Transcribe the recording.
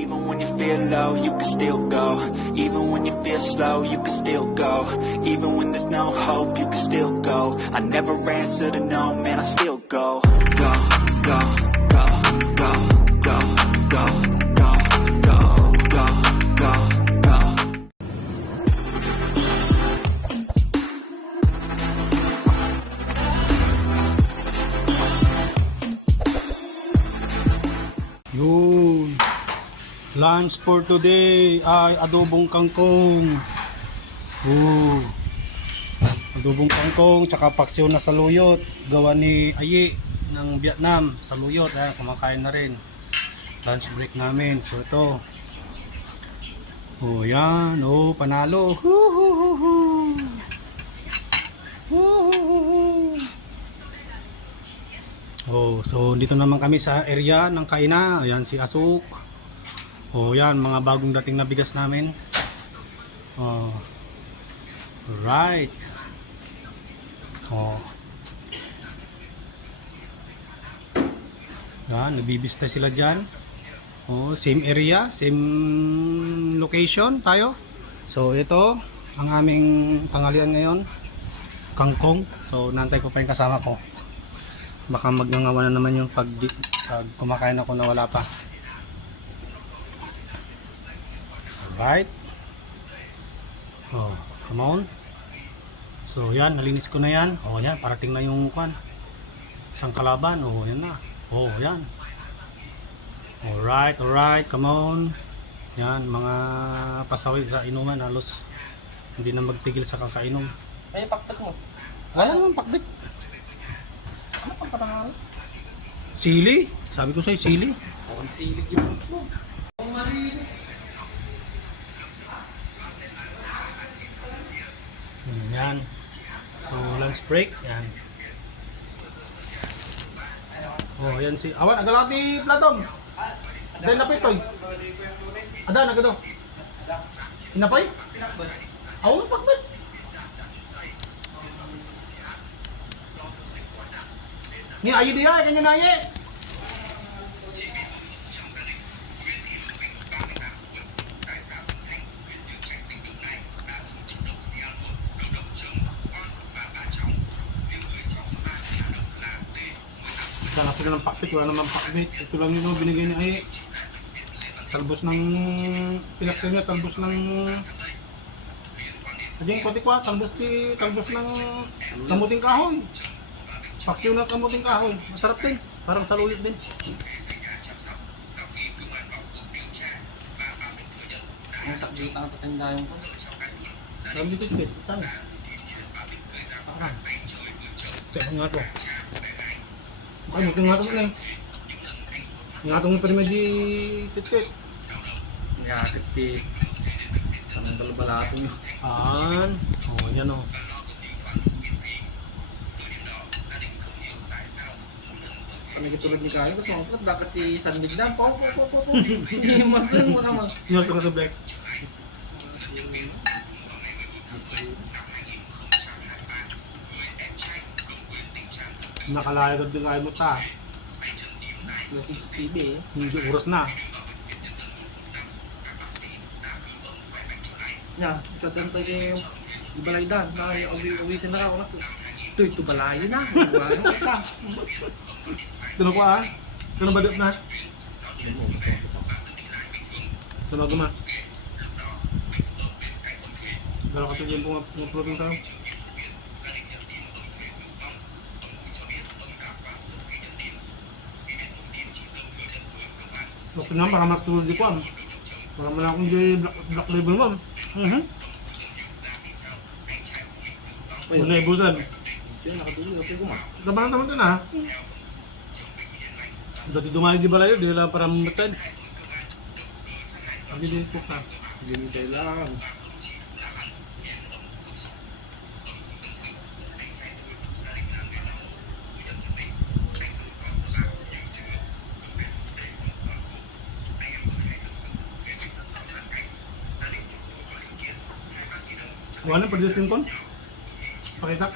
Even when you feel low, you can still go. Even when you feel slow, you can still go. Even when there's no hope, you can still go. I never answer to no, man, I still go. Go, go, go, go, go, go, go, go, go, go, go. Yun. Lunch for today ay adobong kangkong. Adobong kangkong tsaka paksiw na saluyot. Gawa ni Ayi ng Vietnam. Saluyot. Kumakain na rin. Lunch break namin. So ito. Yan. Panalo. So dito naman kami sa area ng kainan. Ayan si Asuk. Yan mga bagong dating na bigas namin. Right. Yan, nagbibista sila dyan. Same area, same location tayo. So ito ang aming tanghalian ngayon. Kangkong. So nantay ko pa yung kasama ko. Baka magngangawa na naman yung pag kumakain ako na wala pa. Alright. Come on. So yan, nalinis ko na yan. Yan, parating na yung isang kalaban. Yan na. Yan. Alright, come on. Yan, mga pasawi sa inuman. Halos hindi na magtigil sa kakainom. Ay, pakbit mo. Wala naman pakbit. Ano pang katangal? Sili? Sabi ko sa'yo, sili. Ang silig yun. Yan. So, lunch break. Yan. Yan si... Awan, agalati Platon. Dahil napit toy. Ada, nagado. Inapay? Awan, pakbit. Ni ayo dia, kanya na aye. Sarap na ng pakbit, wala naman pakbit. Ito lang yun binigay ni Aye. Talbos ng pinaksin niya, talbos ng... Adyan, kotikwa, talbos ng kamuting kahoy. Paksiw ng kamuting kahoy. Masarap din. Parang saluyot din. Ang sakbit ang tatandayan ko. Sabi dito, chikit. Saan? Parang. Saan nga to? Ay, buti nga ito na eh. Nga itong prima di tit-tit. Ngakit si... Anong balabalato nyo? Yan o. Nagitulad ni Kayo, gusto mo dapat si Sandig na, po. Hindi masun mo naman. Yung sa black. Nakalayagad din kayo mo ta. TV eh. Hindi oras na. Ito tayo yung ibalaydan. Uwisin na ako na. Ito balayan na. Ito ko Ito ba dip na? Sama guma. Kalau katulad po pulutin tayo. Waktu na para mas tulad di ko para man akong di black label mo. Wala ibusan. Siya nakatulog ako kuma. Tabang naman ito na. Dati dumali di balayo, di lang para mamatad. Sabi din po ka. Hindi mo kailangan. Wala, pwede yung kon. Pakita.